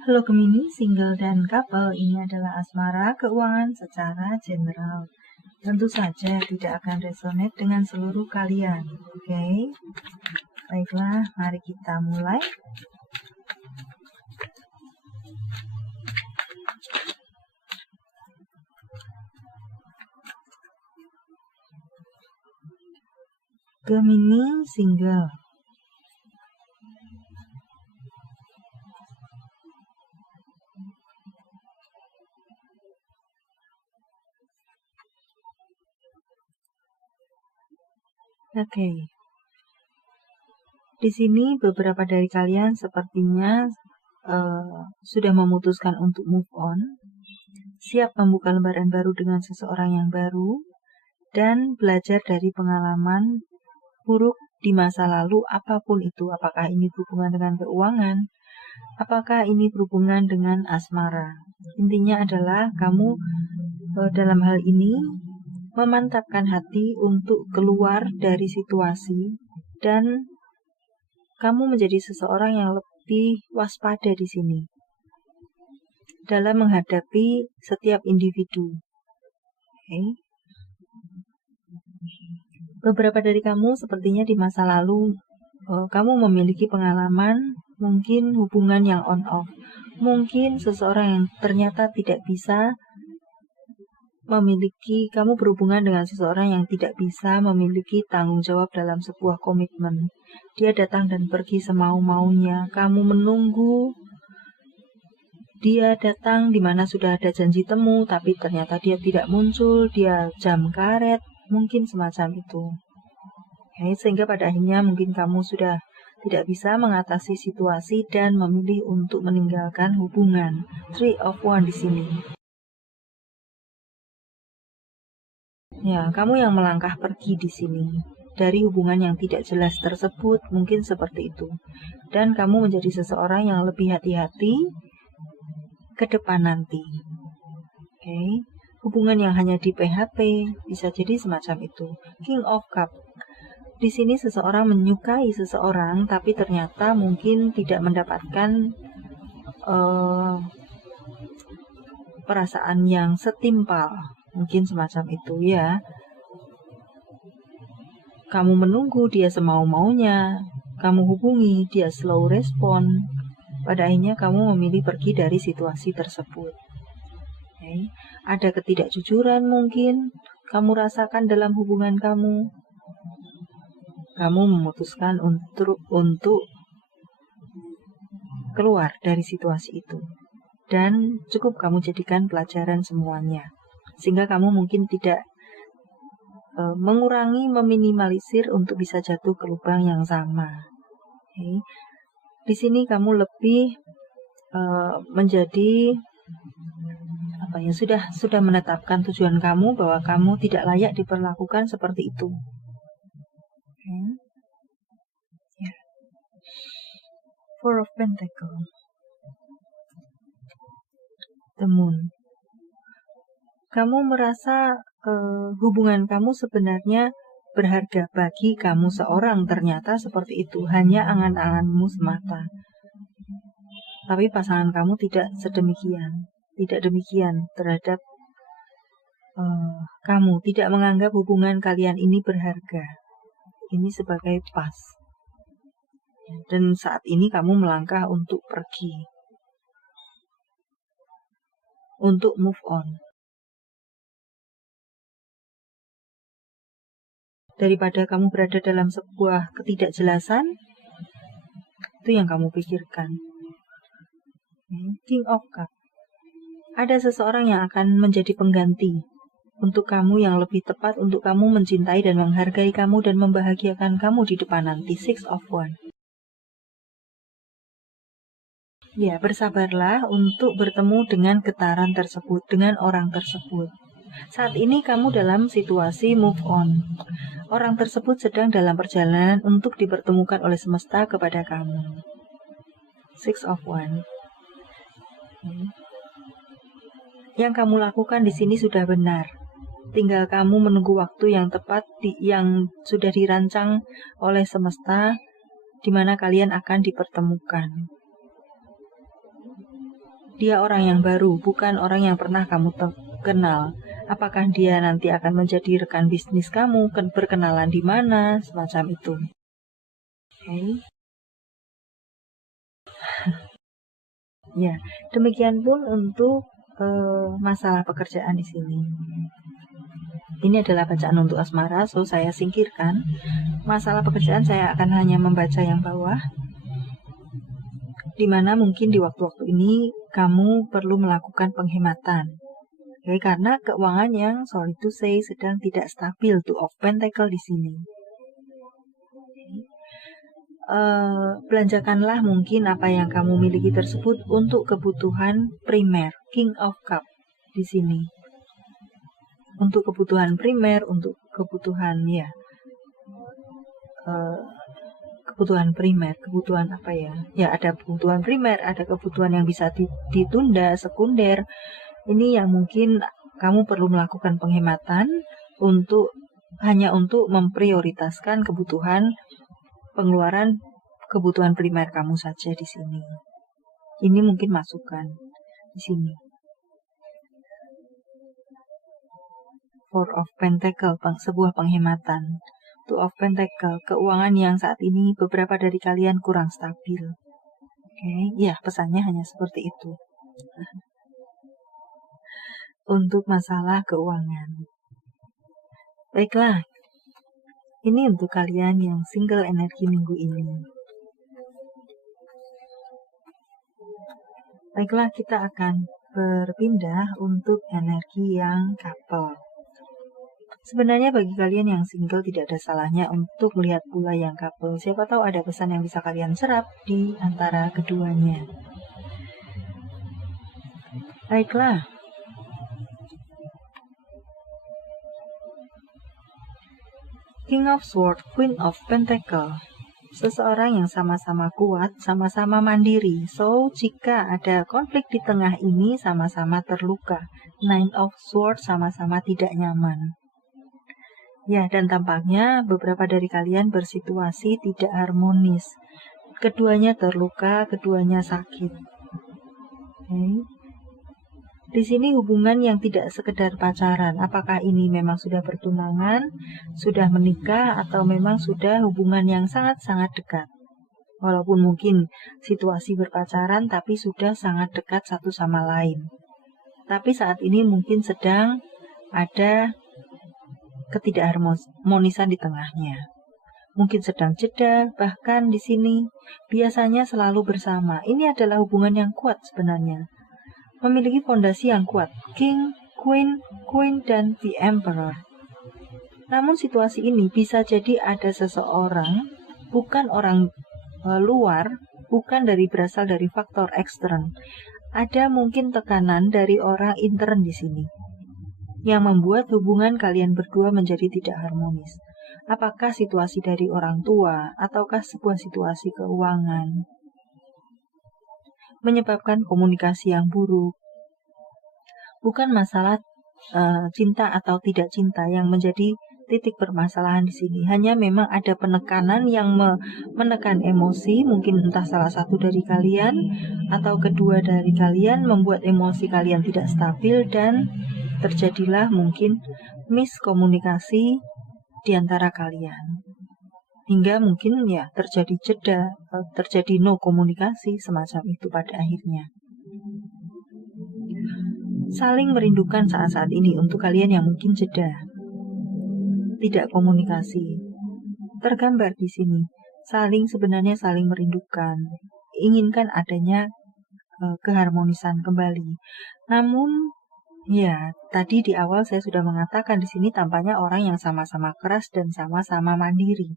Halo Gemini, single dan couple, ini adalah asmara keuangan secara general. Tentu saja tidak akan resonate dengan seluruh kalian. Oke, baiklah, mari kita mulai. Gemini single. Oke. Di sini beberapa dari kalian sepertinya sudah memutuskan untuk move on, siap membuka lembaran baru dengan seseorang yang baru, dan belajar dari pengalaman buruk di masa lalu apapun itu. Apakah ini berhubungan dengan keuangan, apakah ini berhubungan dengan asmara. Intinya adalah kamu dalam hal ini memantapkan hati untuk keluar dari situasi dan kamu menjadi seseorang yang lebih waspada di sini dalam menghadapi setiap individu. Okay. Beberapa dari kamu sepertinya di masa lalu kamu memiliki pengalaman mungkin hubungan yang on-off. Mungkin seseorang yang ternyata tidak bisa kamu berhubungan dengan seseorang yang tidak bisa memiliki tanggung jawab dalam sebuah komitmen. Dia datang dan pergi semau-maunya. Kamu menunggu dia datang di mana sudah ada janji temu, tapi ternyata dia tidak muncul, dia jam karet, mungkin semacam itu. Okay, sehingga pada akhirnya mungkin kamu sudah tidak bisa mengatasi situasi dan memilih untuk meninggalkan hubungan. 3 of Wands di sini. Ya, kamu yang melangkah pergi di sini dari hubungan yang tidak jelas tersebut, mungkin seperti itu. Dan kamu menjadi seseorang yang lebih hati-hati ke depan nanti. Oke. Hubungan yang hanya di PHP bisa jadi semacam itu. King of Cup. Di sini seseorang menyukai seseorang, tapi ternyata mungkin tidak mendapatkan perasaan yang setimpal. Mungkin semacam itu ya. Kamu menunggu dia semau-maunya. Kamu hubungi dia slow respon. Pada akhirnya kamu memilih pergi dari situasi tersebut. Okay. Ada ketidakjujuran mungkin kamu rasakan dalam hubungan kamu. Kamu memutuskan untuk keluar dari situasi itu. Dan cukup kamu jadikan pelajaran semuanya. Sehingga kamu mungkin tidak mengurangi, meminimalisir untuk bisa jatuh ke lubang yang sama. Okay. Di sini kamu lebih menjadi sudah menetapkan tujuan kamu bahwa kamu tidak layak diperlakukan seperti itu. Okay. Yeah. Four of Pentacles, The Moon. Kamu merasa hubungan kamu sebenarnya berharga bagi kamu seorang, ternyata seperti itu, hanya angan-anganmu semata. Tapi pasangan kamu tidak demikian terhadap kamu, tidak menganggap hubungan kalian ini berharga. Ini sebagai pas. Dan saat ini kamu melangkah untuk pergi, untuk move on. Daripada kamu berada dalam sebuah ketidakjelasan, itu yang kamu pikirkan. King of Cup. Ada seseorang yang akan menjadi pengganti untuk kamu yang lebih tepat, untuk kamu mencintai dan menghargai kamu dan membahagiakan kamu di depan nanti. 6 of Wands. Ya, bersabarlah untuk bertemu dengan getaran tersebut, dengan orang tersebut. Saat ini kamu dalam situasi move on. Orang tersebut sedang dalam perjalanan untuk dipertemukan oleh semesta kepada kamu. 6 of Wands. Yang kamu lakukan di sini sudah benar. Tinggal kamu menunggu waktu yang tepat yang sudah dirancang oleh semesta, di mana kalian akan dipertemukan. Dia orang yang baru, bukan orang yang pernah kamu kenal. Apakah dia nanti akan menjadi rekan bisnis kamu, berkenalan di mana, semacam itu. Oke. Ya, demikian pun untuk masalah pekerjaan di sini. Ini adalah bacaan untuk asmara, so saya singkirkan. Masalah pekerjaan saya akan hanya membaca yang bawah, di mana mungkin di waktu-waktu ini kamu perlu melakukan penghematan. Oke, karena keuangan yang sorry to say sedang tidak stabil, Two of Pentacle di sini. Belanjakanlah mungkin apa yang kamu miliki tersebut untuk kebutuhan primer, King of Cup di sini. Untuk kebutuhan primer, untuk kebutuhan kebutuhan primer, kebutuhan apa ya? Ya, ada kebutuhan primer, ada kebutuhan yang bisa ditunda, sekunder. Ini yang mungkin kamu perlu melakukan penghematan hanya untuk memprioritaskan kebutuhan pengeluaran kebutuhan primer kamu saja di sini. Ini mungkin masukan di sini. Four of Pentacle, sebuah penghematan. Two of Pentacle, keuangan yang saat ini beberapa dari kalian kurang stabil. Oke, ya pesannya hanya seperti itu. Untuk masalah keuangan. Baiklah, ini untuk kalian yang single energi minggu ini. Baiklah, kita akan berpindah untuk energi yang couple. Sebenarnya bagi kalian yang single tidak ada salahnya untuk melihat pula yang couple. Siapa tahu ada pesan yang bisa kalian serap di antara keduanya. Baiklah. King of Swords, Queen of Pentacle. Seseorang yang sama-sama kuat, sama-sama mandiri. So, jika ada konflik di tengah ini, sama-sama terluka. Nine of Swords, sama-sama tidak nyaman. Ya, dan tampaknya beberapa dari kalian bersituasi tidak harmonis. Keduanya terluka, keduanya sakit. Okay. Di sini hubungan yang tidak sekedar pacaran. Apakah ini memang sudah bertunangan, sudah menikah, atau memang sudah hubungan yang sangat-sangat dekat? Walaupun mungkin situasi berpacaran, tapi sudah sangat dekat satu sama lain. Tapi saat ini mungkin sedang ada ketidakharmonisan di tengahnya. Mungkin sedang jeda, bahkan di sini biasanya selalu bersama. Ini adalah hubungan yang kuat sebenarnya. Memiliki fondasi yang kuat. King, Queen, dan the Emperor. Namun situasi ini bisa jadi ada seseorang, bukan orang luar, bukan berasal dari faktor ekstern. Ada mungkin tekanan dari orang intern di sini yang membuat hubungan kalian berdua menjadi tidak harmonis. Apakah situasi dari orang tua ataukah sebuah situasi keuangan menyebabkan komunikasi yang buruk? Bukan masalah cinta atau tidak cinta yang menjadi titik permasalahan di sini. Hanya memang ada penekanan yang menekan emosi, mungkin entah salah satu dari kalian atau kedua dari kalian membuat emosi kalian tidak stabil dan terjadilah mungkin miskomunikasi di antara kalian. Hingga mungkin ya terjadi jeda, terjadi no komunikasi semacam itu pada akhirnya. Saling merindukan saat-saat ini untuk kalian yang mungkin jeda. Tidak komunikasi. Tergambar di sini. Sebenarnya saling merindukan. Inginkan adanya keharmonisan kembali. Namun ya, tadi di awal saya sudah mengatakan di sini tampaknya orang yang sama-sama keras dan sama-sama mandiri.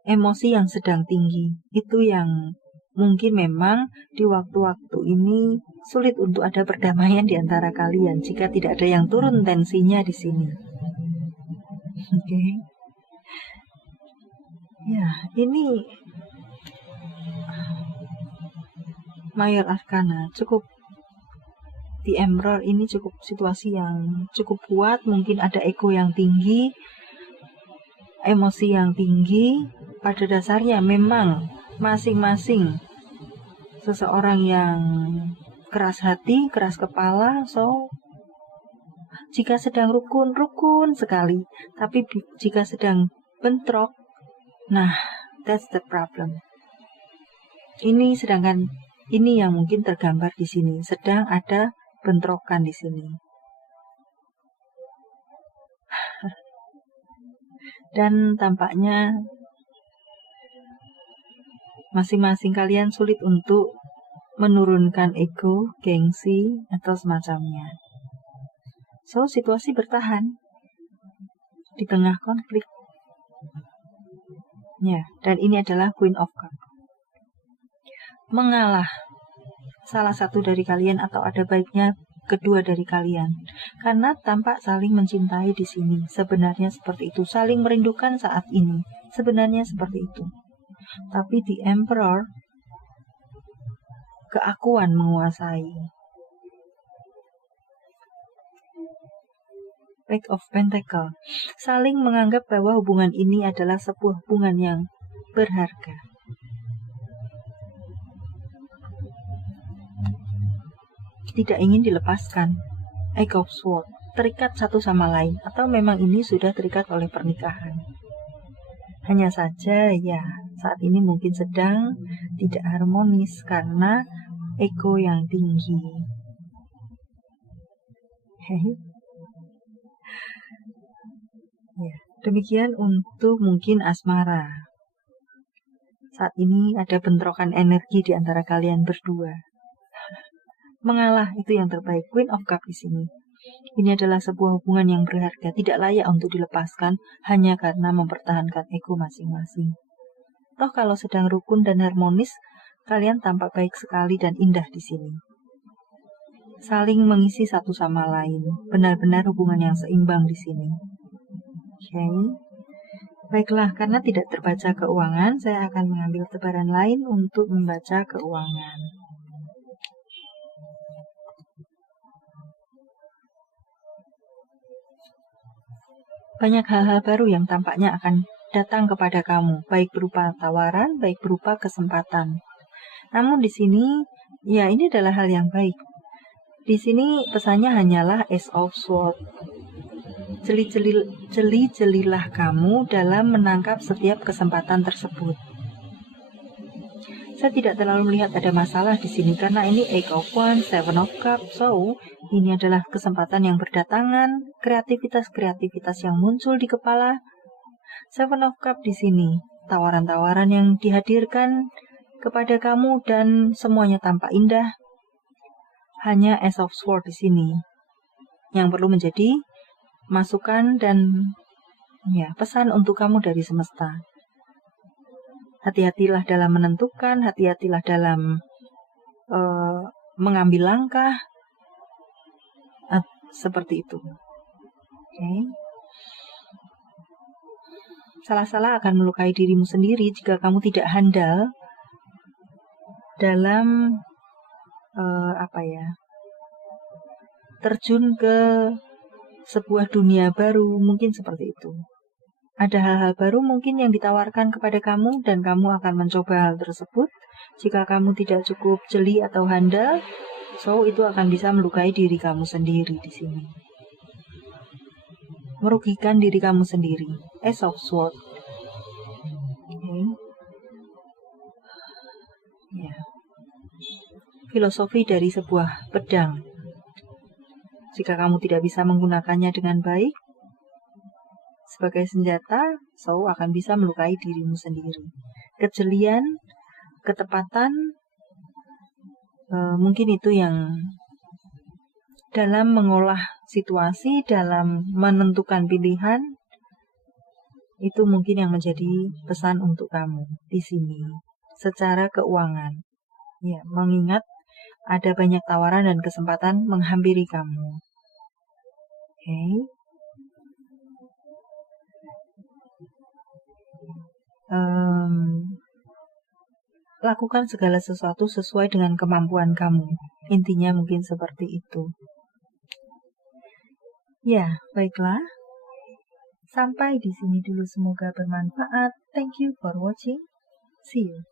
Emosi yang sedang tinggi, itu yang mungkin memang di waktu-waktu ini sulit untuk ada perdamaian di antara kalian jika tidak ada yang turun tensinya di sini. Oke. Ya, ini Mayor Arcana cukup. The Emperor ini cukup situasi yang cukup kuat, mungkin ada ego yang tinggi, emosi yang tinggi. Pada dasarnya memang masing-masing seseorang yang keras hati, keras kepala. So, jika sedang rukun sekali. Tapi jika sedang bentrok, nah, that's the problem. Sedangkan ini yang mungkin tergambar di sini, sedang ada bentrokan di sini. Dan tampaknya masing-masing kalian sulit untuk menurunkan ego, gengsi, atau semacamnya. So, situasi bertahan di tengah konflik. Ya, dan ini adalah Queen of Cups. Mengalah salah satu dari kalian atau ada baiknya kedua dari kalian. Karena tampak saling mencintai di sini. Sebenarnya seperti itu. Saling merindukan saat ini. Sebenarnya seperti itu. Tapi the Emperor, keakuan menguasai. Page of Pentacle, saling menganggap bahwa hubungan ini adalah sebuah hubungan yang berharga. Tidak ingin dilepaskan. Eight of Swords, terikat satu sama lain, atau memang ini sudah terikat oleh pernikahan. Hanya saja ya, saat ini mungkin sedang tidak harmonis karena ego yang tinggi. Ya, demikian untuk mungkin asmara. Saat ini ada bentrokan energi di antara kalian berdua. Mengalah itu yang terbaik. Queen of Cups di sini. Ini adalah sebuah hubungan yang berharga, tidak layak untuk dilepaskan hanya karena mempertahankan ego masing-masing. Toh kalau sedang rukun dan harmonis, kalian tampak baik sekali dan indah di sini. Saling mengisi satu sama lain, benar-benar hubungan yang seimbang di sini. Oke. Baiklah, karena tidak terbaca keuangan, saya akan mengambil tebaran lain untuk membaca keuangan. Banyak hal-hal baru yang tampaknya akan datang kepada kamu, baik berupa tawaran, baik berupa kesempatan. Namun di sini, ya ini adalah hal yang baik. Di sini pesannya hanyalah Ace of Swords. Jeli-jelilah kamu dalam menangkap setiap kesempatan tersebut. Saya tidak terlalu melihat ada masalah di sini karena ini Eight of Wands, Seven of Cups. So, ini adalah kesempatan yang berdatangan, kreativitas yang muncul di kepala. Seven of Cups di sini, tawaran-tawaran yang dihadirkan kepada kamu dan semuanya tampak indah. Hanya Ace of Swords di sini yang perlu menjadi masukan dan ya pesan untuk kamu dari semesta. Hati-hatilah dalam menentukan, hati-hatilah dalam mengambil langkah, seperti itu. Okay. Salah-salah akan melukai dirimu sendiri jika kamu tidak handal dalam terjun ke sebuah dunia baru, mungkin seperti itu. Ada hal-hal baru mungkin yang ditawarkan kepada kamu dan kamu akan mencoba hal tersebut. Jika kamu tidak cukup jeli atau handal, so itu akan bisa melukai diri kamu sendiri di sini. Merugikan diri kamu sendiri. Ace of Swords. Okay. Ya. Filosofi dari sebuah pedang. Jika kamu tidak bisa menggunakannya dengan baik sebagai senjata, so akan bisa melukai dirimu sendiri. Kejelian, ketepatan, mungkin itu yang dalam mengolah situasi, dalam menentukan pilihan, itu mungkin yang menjadi pesan untuk kamu di sini. Secara keuangan, ya, mengingat ada banyak tawaran dan kesempatan menghampiri kamu. Okay. Lakukan segala sesuatu sesuai dengan kemampuan kamu. Intinya mungkin seperti itu. Ya, baiklah. Sampai di sini dulu, semoga bermanfaat. Thank you for watching. See you.